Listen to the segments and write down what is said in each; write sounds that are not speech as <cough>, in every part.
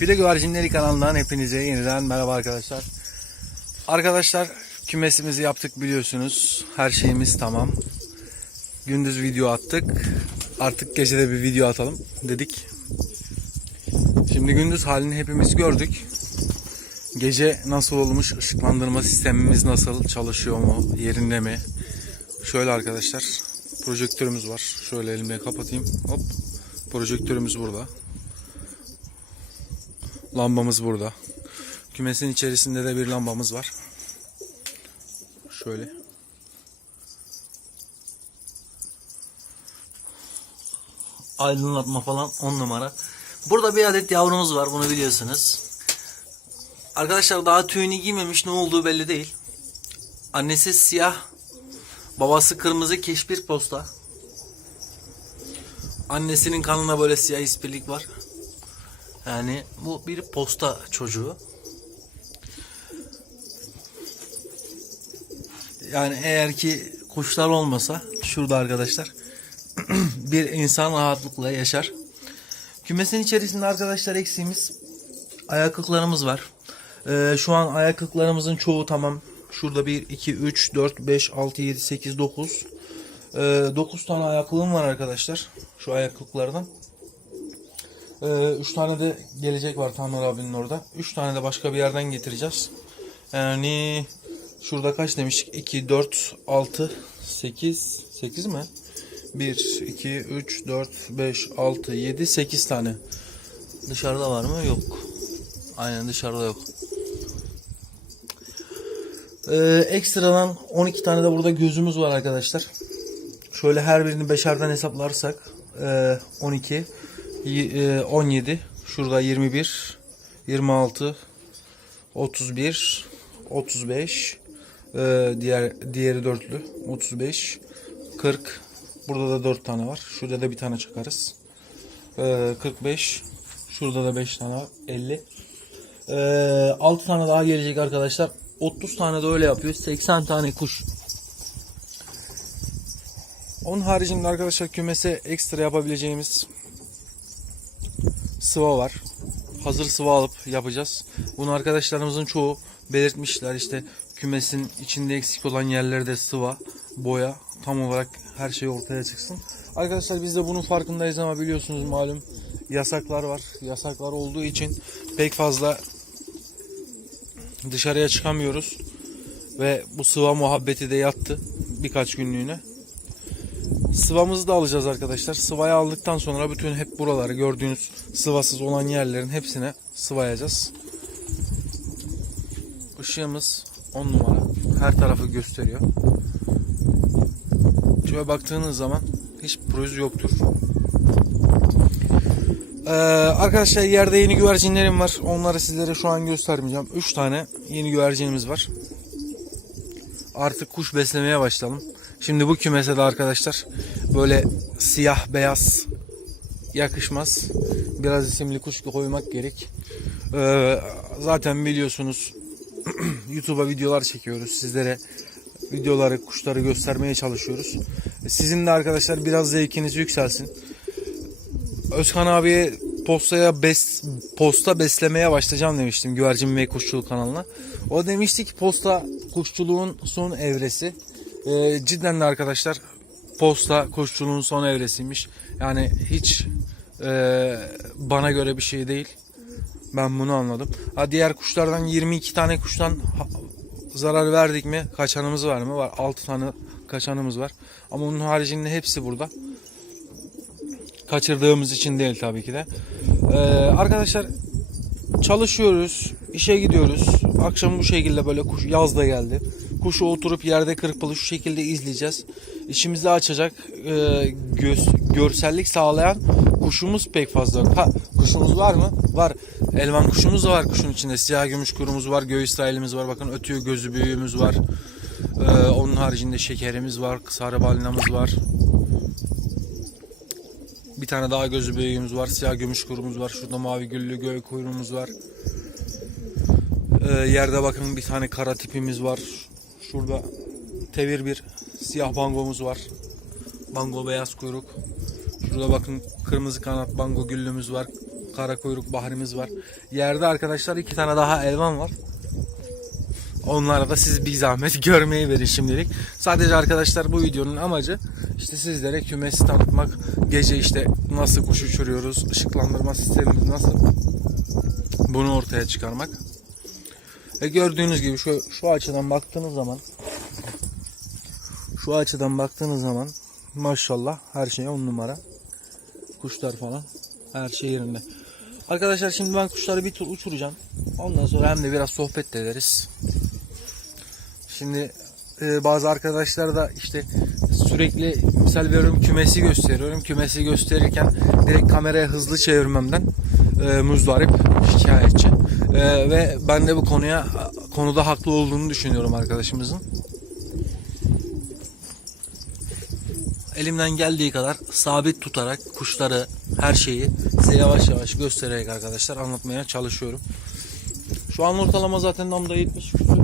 File Güvercinleri kanalından hepinize yeniden merhaba arkadaşlar. Arkadaşlar kümesimizi yaptık biliyorsunuz. Her şeyimiz tamam. Gündüz video attık. Artık gece de bir video atalım dedik. Şimdi gündüz halini hepimiz gördük. Gece nasıl olmuş, ışıklandırma sistemimiz nasıl, çalışıyor mu, yerinde mi? Şöyle arkadaşlar, projektörümüz var. Şöyle elimle kapatayım. Hop, projektörümüz burada. Lambamız burada. Kümesin içerisinde de bir lambamız var. Şöyle. aydınlatma falan 10 numara. Burada bir adet yavrumuz var bunu biliyorsunuz. Arkadaşlar daha tüyünü giymemiş ne olduğu belli değil. Annesi siyah, babası kırmızı keşbir posta. Annesinin kanına böyle siyah ispirlik var. Yani bu bir posta çocuğu. Yani eğer ki kuşlar olmasa şurada arkadaşlar <clears throat> bir insan rahatlıkla yaşar. Kümesin içerisinde arkadaşlar eksiğimiz ayaklıklarımız var. Ee, şu an ayaklıklarımızın çoğu tamam. Şurada 1, 2, 3, 4, 5, 6, 7, 8, 9. Ee, 9 tane ayaklığım var arkadaşlar. Şu ayaklıklardan. Ee, 3 tane de gelecek var Taner abinin orada. 3 tane de başka bir yerden getireceğiz. Yani şurada kaç demiştik? 2, 4, 6, 8, 8 mi? 1, 2, 3, 4, 5, 6, 7, 8 tane. Dışarıda var mı? Yok. Aynen dışarıda yok. Ee, ekstradan 12 tane de burada gözümüz var arkadaşlar. Şöyle her birini beşerden hesaplarsak e, 12, y- e, 17, şurada 21, 26, 31, 35, e, diğer diğeri dörtlü 35, 40. Burada da 4 tane var. Şurada da bir tane çakarız. E, 45. Şurada da 5 tane var. 50. E, 6 tane daha gelecek arkadaşlar. 30 tane de öyle yapıyor. 80 tane kuş. Onun haricinde arkadaşlar kümese ekstra yapabileceğimiz sıva var. Hazır sıva alıp yapacağız. Bunu arkadaşlarımızın çoğu belirtmişler. İşte kümesin içinde eksik olan yerlerde sıva, boya tam olarak her şey ortaya çıksın. Arkadaşlar biz de bunun farkındayız ama biliyorsunuz malum yasaklar var. Yasaklar olduğu için pek fazla dışarıya çıkamıyoruz. Ve bu sıva muhabbeti de yattı birkaç günlüğüne. Sıvamızı da alacağız arkadaşlar. Sıvayı aldıktan sonra bütün hep buraları gördüğünüz sıvasız olan yerlerin hepsine sıvayacağız. Işığımız 10 numara. Her tarafı gösteriyor. Şöyle baktığınız zaman hiç pürüz yoktur. Ee, arkadaşlar yerde yeni güvercinlerim var. Onları sizlere şu an göstermeyeceğim. 3 tane yeni güvercinimiz var. Artık kuş beslemeye başlayalım. Şimdi bu kümese de arkadaşlar böyle siyah beyaz yakışmaz. Biraz isimli kuş koymak gerek. Ee, zaten biliyorsunuz <clears throat> YouTube'a videolar çekiyoruz. Sizlere videoları, kuşları göstermeye çalışıyoruz. Sizin de arkadaşlar biraz zevkiniz yükselsin. Özkan abiye postaya bes, posta beslemeye başlayacağım demiştim güvercin ve kuşçuluk kanalına. O demişti ki posta kuşçuluğun son evresi. Ee, cidden de arkadaşlar posta kuşçuluğun son evresiymiş. Yani hiç e, bana göre bir şey değil. Ben bunu anladım. Ha diğer kuşlardan 22 tane kuştan zarar verdik mi? Kaçanımız var mı? Var. 6 tane kaçanımız var. Ama onun haricinde hepsi burada. Kaçırdığımız için değil tabii ki de. Ee, arkadaşlar çalışıyoruz, işe gidiyoruz. Akşam bu şekilde böyle kuş yaz da geldi. Kuşu oturup yerde kırpılı şu şekilde izleyeceğiz. İçimizi açacak, e, göz- görsellik sağlayan kuşumuz pek fazla. yok. Ha, kuşumuz var mı? Var. Elvan kuşumuz var kuşun içinde. Siyah gümüş kurumuz var, göğüs İsrail'imiz var. Bakın ötüyor gözü büyüğümüz var. Ee, onun haricinde şekerimiz var, sarı balinamız var. Bir tane daha gözü büyüğümüz var. Siyah gümüş kurumuz var. Şurada mavi güllü göğe kuyruğumuz var. Ee, yerde bakın bir tane kara tipimiz var. Şurada tevir bir siyah bangomuz var. Bango beyaz kuyruk. Şurada bakın kırmızı kanat bango güllümüz var. Kara kuyruk bahrimiz var. Yerde arkadaşlar iki tane daha elvan var. Onlara da siz bir zahmet <laughs> görmeyi verin şimdilik. Sadece arkadaşlar bu videonun amacı işte sizlere kümesi tanıtmak. Gece işte nasıl kuş uçuruyoruz, ışıklandırma sistemimiz nasıl bunu ortaya çıkarmak. Ve gördüğünüz gibi şu, şu açıdan baktığınız zaman şu açıdan baktığınız zaman maşallah her şey on numara. Kuşlar falan her şey yerinde. Arkadaşlar şimdi ben kuşları bir tur uçuracağım. Ondan sonra hem de biraz sohbet de ederiz. Şimdi e, bazı arkadaşlar da işte sürekli misal veriyorum kümesi gösteriyorum. Kümesi gösterirken direkt kameraya hızlı çevirmemden e, muzdarip, şikayetçi. E, ve ben de bu konuya konuda haklı olduğunu düşünüyorum arkadaşımızın. Elimden geldiği kadar sabit tutarak kuşları, her şeyi size yavaş yavaş göstererek arkadaşlar anlatmaya çalışıyorum. Şu an ortalama zaten damda 70 küsur.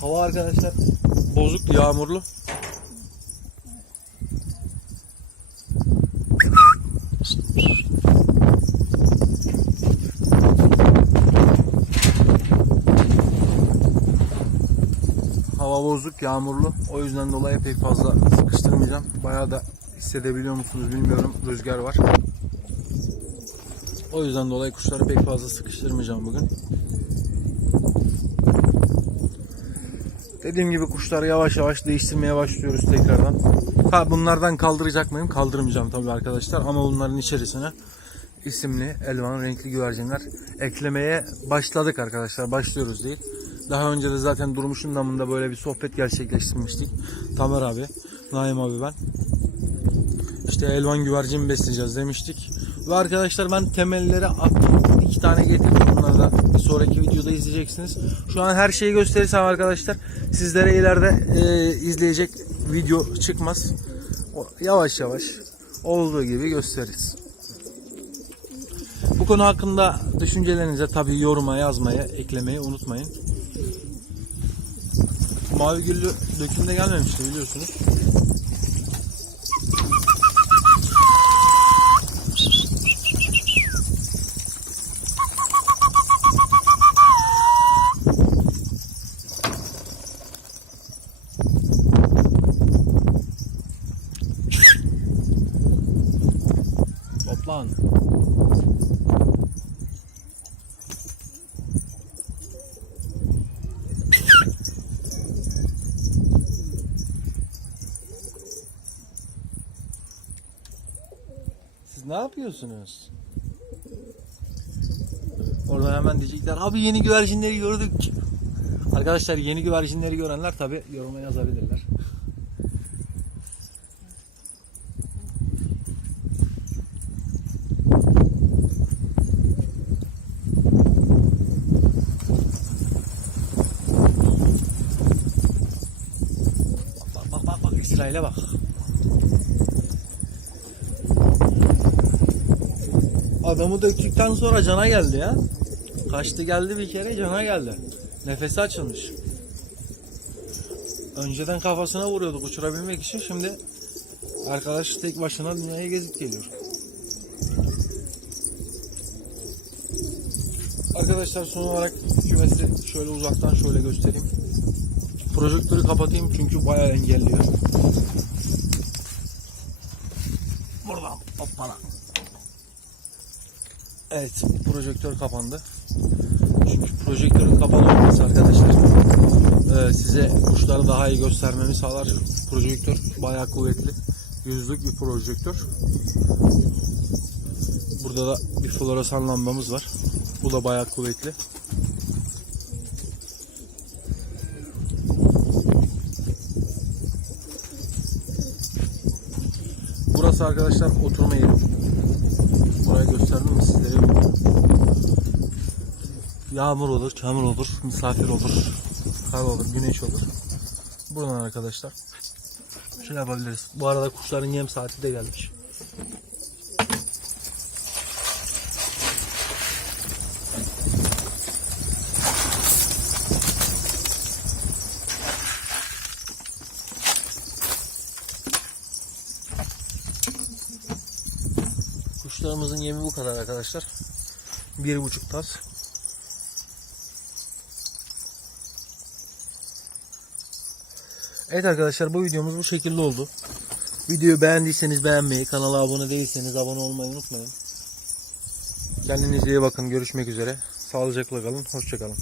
Hava arkadaşlar bozuk, yağmurlu. Hava bozuk, yağmurlu. O yüzden dolayı pek fazla sıkıştırmayacağım. Bayağı da hissedebiliyor musunuz bilmiyorum. Rüzgar var. O yüzden dolayı kuşları pek fazla sıkıştırmayacağım bugün. Dediğim gibi kuşları yavaş yavaş değiştirmeye başlıyoruz tekrardan. Ha, bunlardan kaldıracak mıyım? Kaldırmayacağım tabii arkadaşlar ama bunların içerisine isimli elvan renkli güvercinler eklemeye başladık arkadaşlar. Başlıyoruz değil. Daha önce de zaten Durmuş'un damında böyle bir sohbet gerçekleştirmiştik. Tamer abi, Naim abi ben. İşte elvan güvercin besleyeceğiz demiştik. Ve arkadaşlar ben temelleri attım. iki tane getirdim. Bunları da bir sonraki videoda izleyeceksiniz. Şu an her şeyi gösterirsem arkadaşlar sizlere ileride e, izleyecek video çıkmaz. Yavaş yavaş olduğu gibi gösteririz. Bu konu hakkında düşüncelerinize tabii yoruma yazmayı, eklemeyi unutmayın. Mavi güllü dökümde gelmemişti biliyorsunuz. Toplan. Siz ne yapıyorsunuz? Orada hemen diyecekler abi yeni güvercinleri gördük. Arkadaşlar yeni güvercinleri görenler tabi yoruma yazabilirler. Bak İsrail'e bak. Adamı döktükten sonra cana geldi ya. Kaçtı geldi bir kere cana geldi. Nefesi açılmış. Önceden kafasına vuruyorduk uçurabilmek için. Şimdi arkadaş tek başına dünyaya gezip geliyor. Arkadaşlar son olarak kümesi şöyle uzaktan şöyle göstereyim. Projektörü kapatayım çünkü bayağı engelliyor. Buradan hoppala. Evet projektör kapandı. Çünkü projektörün kapalı olması arkadaşlar e, size kuşları daha iyi göstermemi sağlar. Projektör bayağı kuvvetli. Yüzlük bir projektör. Burada da bir floresan lambamız var. Bu da bayağı kuvvetli. Burası arkadaşlar oturma yeri. Burayı gösterdim sizlere. Yağmur olur, çamur olur, misafir olur, kar olur, güneş olur. Buradan arkadaşlar şey yapabiliriz. Bu arada kuşların yem saati de gelmiş. Yemi bu kadar arkadaşlar. Bir buçuk tas. Evet arkadaşlar bu videomuz bu şekilde oldu. Videoyu beğendiyseniz beğenmeyi, kanala abone değilseniz abone olmayı unutmayın. Kendinize iyi bakın. Görüşmek üzere. Sağlıcakla kalın. Hoşçakalın.